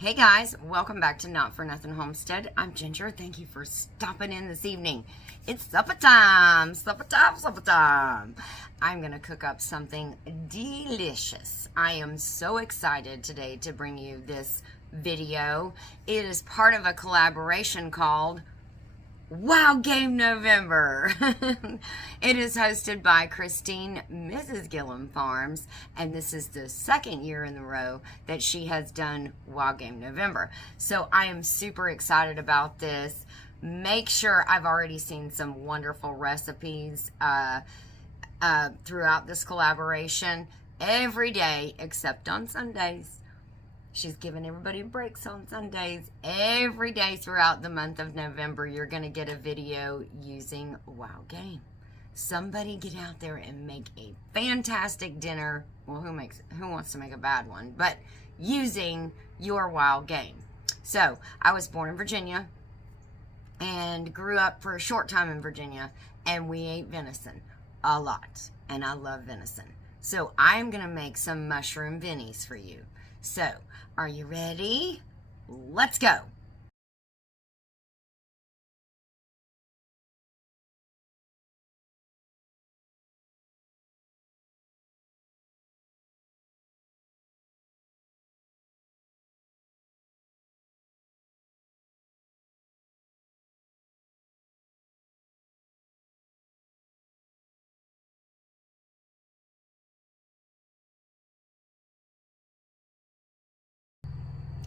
Hey guys, welcome back to Not For Nothing Homestead. I'm Ginger. Thank you for stopping in this evening. It's supper time, supper time, supper time. I'm going to cook up something delicious. I am so excited today to bring you this video. It is part of a collaboration called Wildgame November. It is hosted by Christine, Mrs.GilliamFarms, and this is the second year in a row that she has done Wildgame November. So I am super excited about this. Make sure I've already seen some wonderful recipes throughout this collaboration every day except on Sundays. She's giving everybody breaks on Sundays. Every day throughout the month of November, you're going to get a video using Wildgame. Somebody get out there and make a fantastic dinner. Well, who wants to make a bad one? But using your Wildgame. So, I was born in Virginia and grew up for a short time in Virginia, and we ate venison a lot, and I love venison. So, I'm going to make some mushroom Vinnies for you. So, are you ready? Let's go.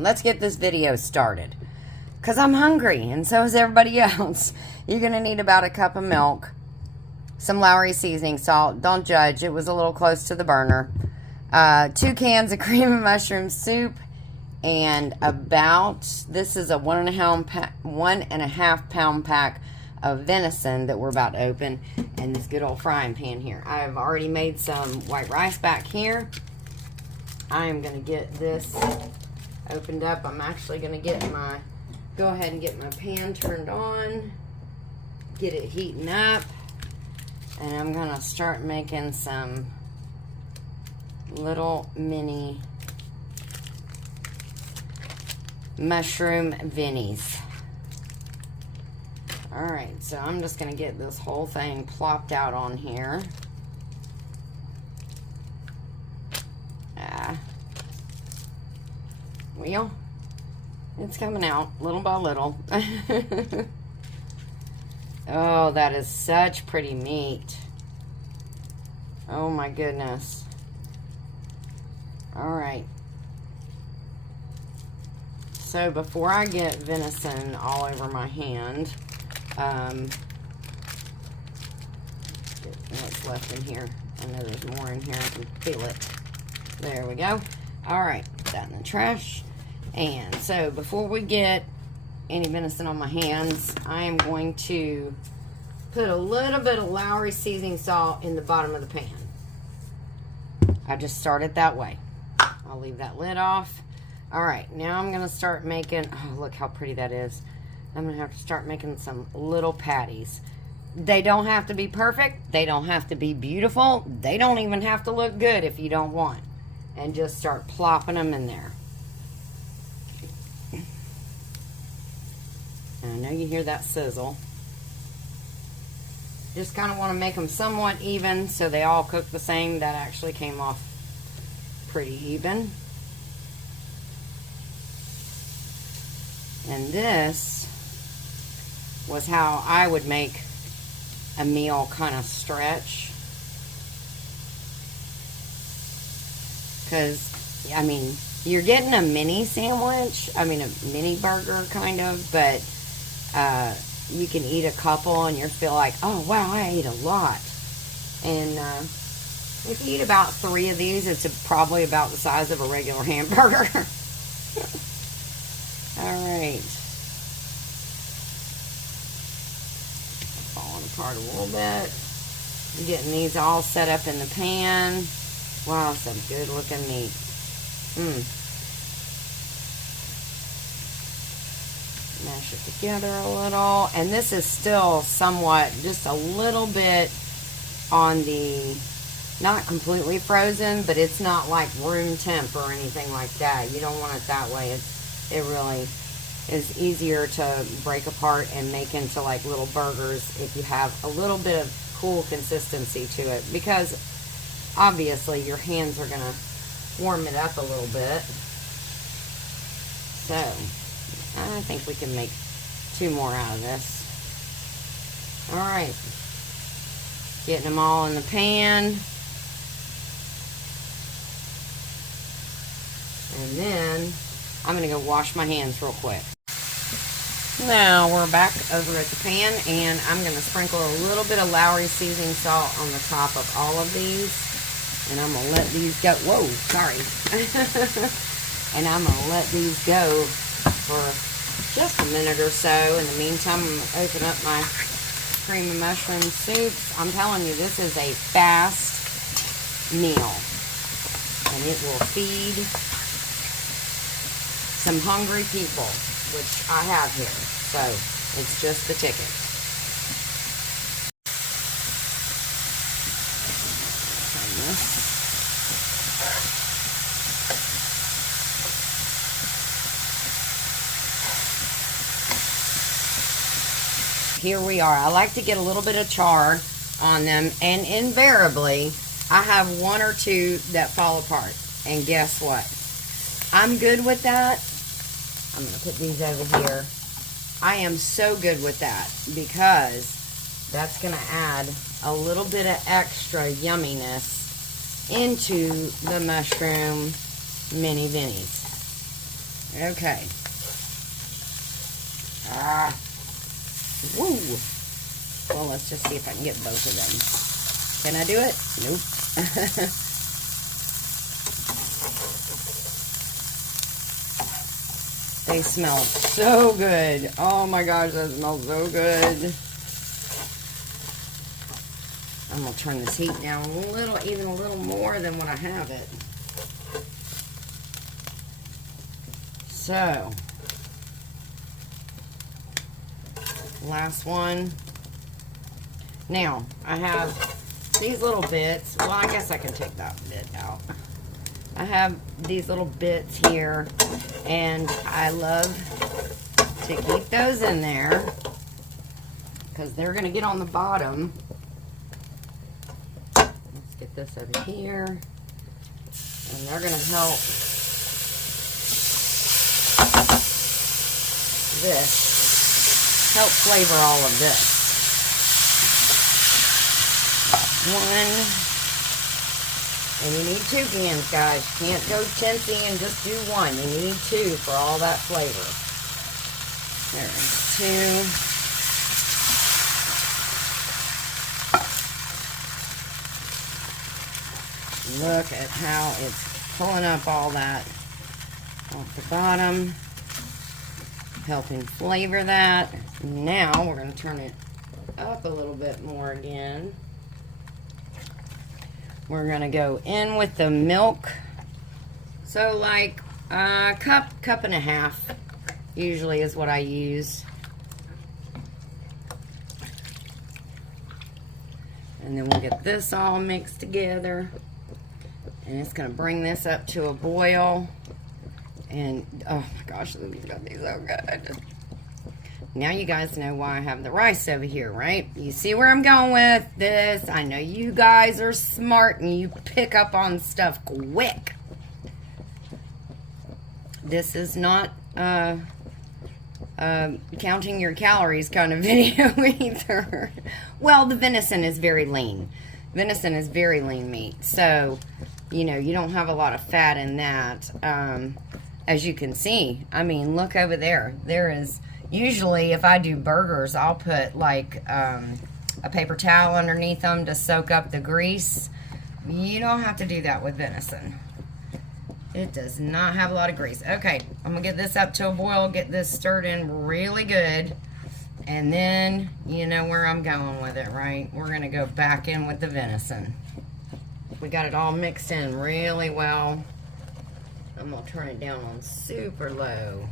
Let's get this video started, because I'm hungry and so is everybody else. You're going to need about a cup of milk, some Lowry seasoning salt. Don't judge, it was a little close to the burner. 2 cans of cream and mushroom soup, and this is a 1.5 pound pack of venison that we're about to open, and this good old frying pan here. I've already made some white rice back here. I am going to get this opened up. I'm actually going to go ahead and get my pan turned on, get it heating up, and I'm going to start making some little mini mushroom Vinnies. Alright, so I'm just going to get this whole thing plopped out on here. Well, it's coming out little by little. Oh, that is such pretty meat. Oh my goodness. Alright. So before I get venison all over my hand, get what's left in here. I know there's more in here. I can feel it. There we go. Alright, put that in the trash. And so before we get any venison on my hands, I am going to put a little bit of Lowry seasoning salt in the bottom of the pan. I just started that way. I'll leave that lid off. Alright, now I'm going to start making, oh look how pretty that is. I'm going to have to start making some little patties. They don't have to be perfect. They don't have to be beautiful. They don't even have to look good if you don't want. And just start plopping them in there. I know you hear that sizzle. Just kind of want to make them somewhat even so they all cook the same. That actually came off pretty even. And this was how I would make a meal kind of stretch. Because, I mean, you're getting a mini sandwich. I mean, a mini burger kind of, but you can eat a couple and you feel like, oh wow, I ate a lot. And if you eat about 3 of these, it's probably about the size of a regular hamburger. Alright. Falling apart a little bit. I'm getting these all set up in the pan. Wow, some good looking meat. Mash it together a little. And this is still somewhat, just a little bit on the, not completely frozen, but it's not like room temp or anything like that. You don't want it that way. It's it really is easier to break apart and make into like little burgers if you have a little bit of cool consistency to it, because obviously your hands are going to warm it up a little bit. So I think we can make 2 more out of this. Alright, getting them all in the pan. And then I'm going to go wash my hands real quick. Now we're back over at the pan, and I'm going to sprinkle a little bit of Lowry seasoning salt on the top of all of these. And I'm going to let these go. Whoa, sorry. And I'm going to let these go for just a minute or so. In the meantime, I'm going to open up my cream of mushroom soups. I'm telling you, this is a fast meal. And it will feed some hungry people, which I have here. So, it's just the ticket. Turn this. Here we are. I like to get a little bit of char on them, and invariably, I have 1 or 2 that fall apart. And guess what? I'm good with that. I'm going to put these over here. I am so good with that because that's going to add a little bit of extra yumminess into the mushroom mini Vinnies. Okay. Woo. Well, let's just see if I can get both of them. Can I do it? Nope. They smell so good. Oh my gosh, that smells so good. I'm going to turn this heat down a little, even a little more than when I have it. So, last one. Now, I have these little bits. Well, I guess I can take that bit out. I have these little bits here, and I love to keep those in there because they're going to get on the bottom. Let's get this over here, and they're going to help help flavor all of this. One. And you need 2 cans, guys. You can't go chintzy and just do 1. You need 2 for all that flavor. There's 2. Look at how it's pulling up all that off the bottom. Helping flavor that. Now we're going to turn it up a little bit more again. We're going to go in with the milk. So like a cup and a half usually is what I use. And then we'll get this all mixed together. And it's going to bring this up to a boil. And, oh my gosh, this is going to be so good. Now you guys know why I have the rice over here, right? You see where I'm going with this. I know you guys are smart and you pick up on stuff quick. This is not counting your calories kind of video either. Well, the venison is very lean. Venison is very lean meat. So, you know, you don't have a lot of fat in that. As you can see, I mean, look over there. There is... Usually, if I do burgers, I'll put like a paper towel underneath them to soak up the grease. You don't have to do that with venison. It does not have a lot of grease. Okay, I'm going to get this up to a boil, get this stirred in really good. And then, you know where I'm going with it, right? We're going to go back in with the venison. We got it all mixed in really well. I'm going to turn it down on super low.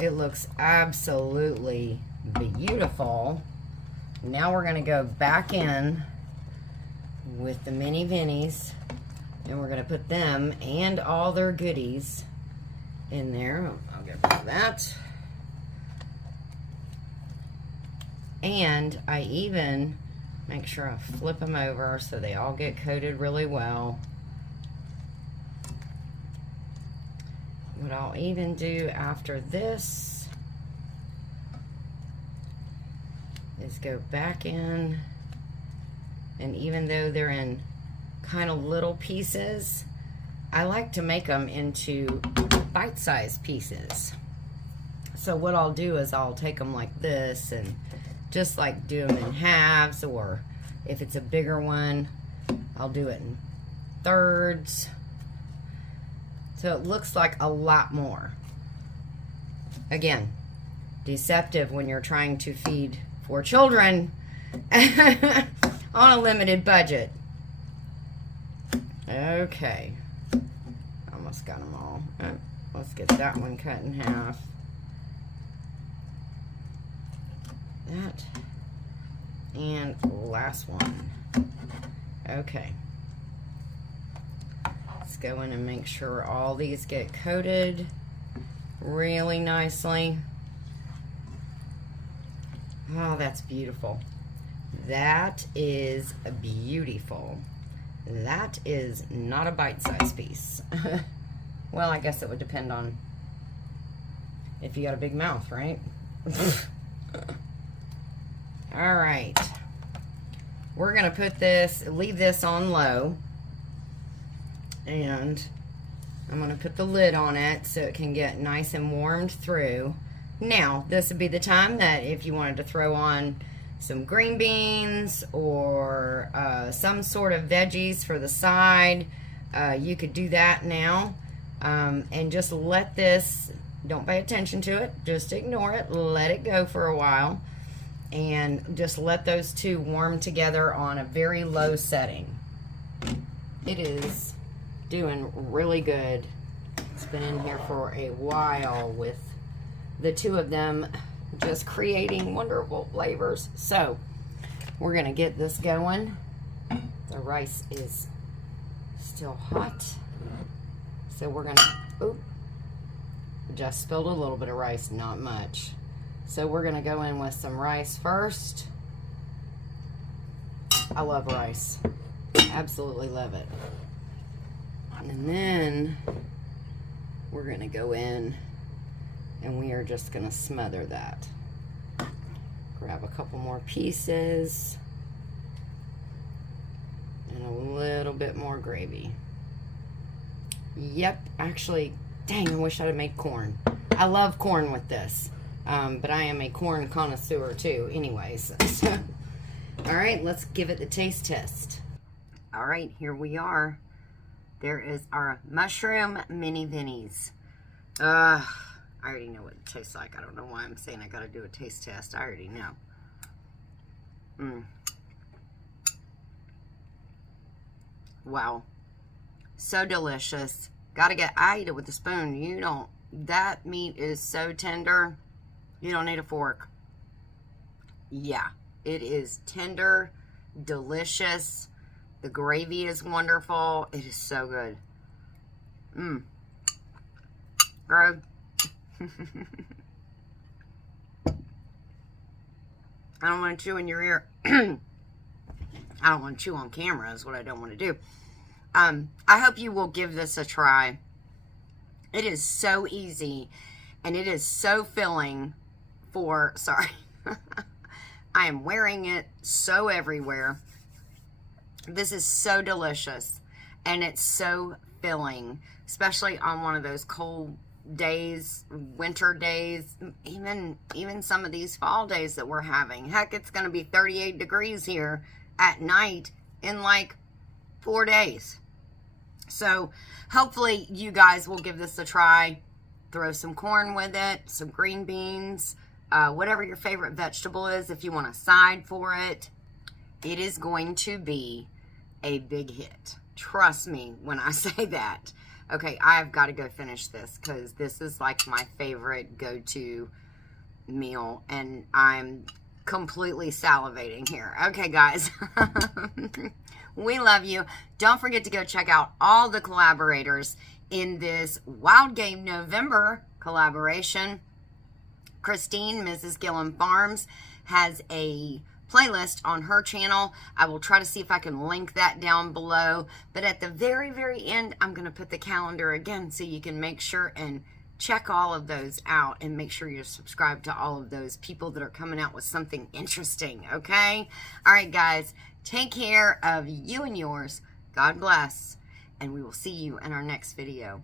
It looks absolutely beautiful. Now we're going to go back in with the mini Vinnies, and we're going to put them and all their goodies in there. I'll get rid of that. And I even make sure I flip them over so they all get coated really well. What I'll even do after this is go back in, and even though they're in kind of little pieces, I like to make them into bite-sized pieces. So what I'll do is I'll take them like this and just like do them in halves, or if it's a bigger one, I'll do it in thirds. So it looks like a lot more. Again, deceptive when you're trying to feed 4 children on a limited budget. Okay. Almost got them all. Let's get that one cut in half. That. And last one. Okay. Let's go in and make sure all these get coated really nicely. Oh, that's beautiful. That is beautiful. That is not a bite-sized piece. Well, I guess it would depend on if you got a big mouth, right? All right. We're going to put this, leave this on low. And I'm going to put the lid on it so it can get nice and warmed through. Now, this would be the time that if you wanted to throw on some green beans or some sort of veggies for the side, you could do that now. And just let this, don't pay attention to it, just ignore it, let it go for a while, and just let those two warm together on a very low setting. It is doing really good. It's been in here for a while with the two of them just creating wonderful flavors. So we're gonna get this going. The rice is still hot, so we're gonna, just spilled a little bit of rice, not much. So we're gonna go in with some rice first. I love rice, absolutely love it. And then we're gonna go in and we are just gonna smother that. Grab a couple more pieces and a little bit more gravy. Yep, actually, dang, I wish I'd have made corn. I love corn with this, but I am a corn connoisseur too anyways. All right, let's give it the taste test. All right, here we are. There is our mushroom mini Vinnies. I already know what it tastes like. I don't know why I'm saying I gotta do a taste test. I already know. Wow. So delicious. I eat it with a spoon. That meat is so tender. You don't need a fork. Yeah, it is tender, delicious. The gravy is wonderful. It is so good. Girl. I don't want to chew in your ear. I don't want to chew on camera is what I don't want to do. I hope you will give this a try. It is so easy and it is so filling for, sorry. I am wearing it so everywhere. This is so delicious and it's so filling, especially on one of those cold days, winter days, even some of these fall days that we're having. Heck, it's going to be 38 degrees here at night in like 4 days. So hopefully you guys will give this a try. Throw some corn with it, some green beans, whatever your favorite vegetable is. If you want a side for it, it is going to be a big hit. Trust me when I say that. Okay, I've got to go finish this because this is like my favorite go-to meal and I'm completely salivating here. Okay, guys. We love you. Don't forget to go check out all the collaborators in this Wild Game November collaboration. Christine, Mrs.GilliamFarms, has a playlist on her channel. I will try to see if I can link that down below. But at the very, very end, I'm going to put the calendar again so you can make sure and check all of those out and make sure you're subscribed to all of those people that are coming out with something interesting, okay? All right, guys, take care of you and yours. God bless, and we will see you in our next video.